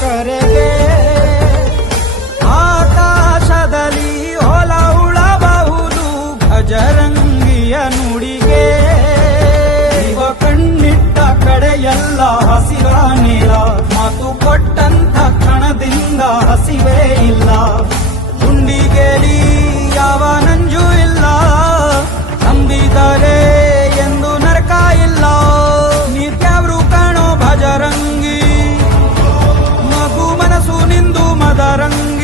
ಕರೆಗೆ. ಆಕಾಶದಲ್ಲಿ ಹೊಲ ಉಳಬಹುದು, ಭಜರಂಗಿಯ ನುಡಿಗೆ. ಇವ ಕಣ್ಣಿಟ್ಟ ಕಡೆಯೆಲ್ಲ ಹಸಿರ ನೀರ, ಮಾತು ಕೊಟ್ಟಂಥ ಕಣದಿಂದ ಹಸಿವೆ तरंग